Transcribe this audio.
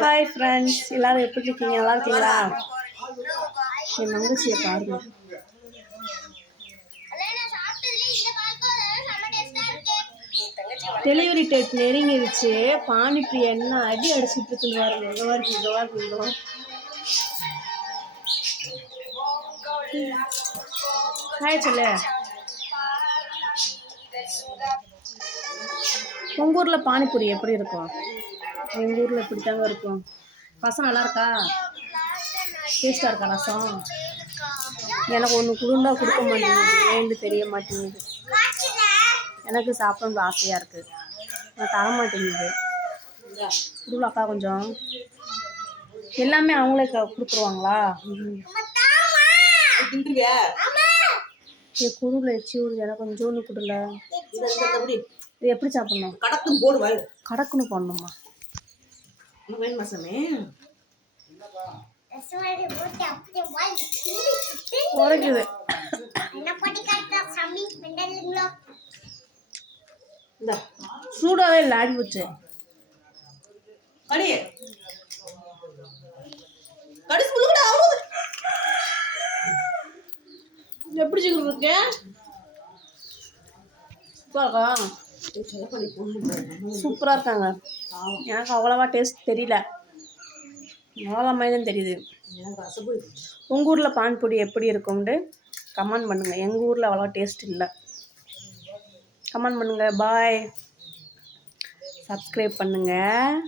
Hi friends, எல்லாரும் எப்படி இருக்கீங்க? நல்லா இருக்கீங்களா? என் தங்கச்சியை பாருங்க. Delivery date நெருங்கிருச்சு. பானிபூரி என்ன அடி அடிச்சுட்டு இருக்குன்னு பாருங்க. இங்கே பாருங்க. ஹாய் சொல்லு. உங்கள் ஊரில் பானிபூரி எப்படி இருக்கும்? எங்கள் ஊரில் இப்படி தாங்க இருக்கும். ரசம் நல்லா இருக்கா? டேஸ்ட்டாக இருக்கா ரசம்? எனக்கு ஒன்று குடுண்டா கொடுக்க மாட்டேங்குது, ஏன்னு தெரிய மாட்டேங்குது. எனக்கு சாப்பிடணும் ஆசையாக இருக்குது, நான் தர மாட்டேங்குது. குடுலாக்கா கொஞ்சம். எல்லாமே அவங்களே கொடுத்துருவாங்களா? குடுல எச்சி விடுது, எனக்கு கொஞ்சோன்னு குடுல. இது எப்படி சாப்பிடணும்? கடக்குன்னு போடணுமா? உரைக்குது. சூடாவே இல்லை, ஆடி போச்சு. எப்படி இருக்கு? சூப்பராக இருக்காங்க. எனக்கு அவ்வளவா டேஸ்ட் தெரியல, அவ்வளோ மாதிரி தெரியுது. உங்கள் ஊரில் பானிபூரி எப்படி இருக்கும்னு கமெண்ட் பண்ணுங்கள். எங்கள் ஊரில் அவ்வளோ டேஸ்ட் இல்லை. கமெண்ட் பண்ணுங்கள். பாய். சப்ஸ்கிரைப் பண்ணுங்கள்.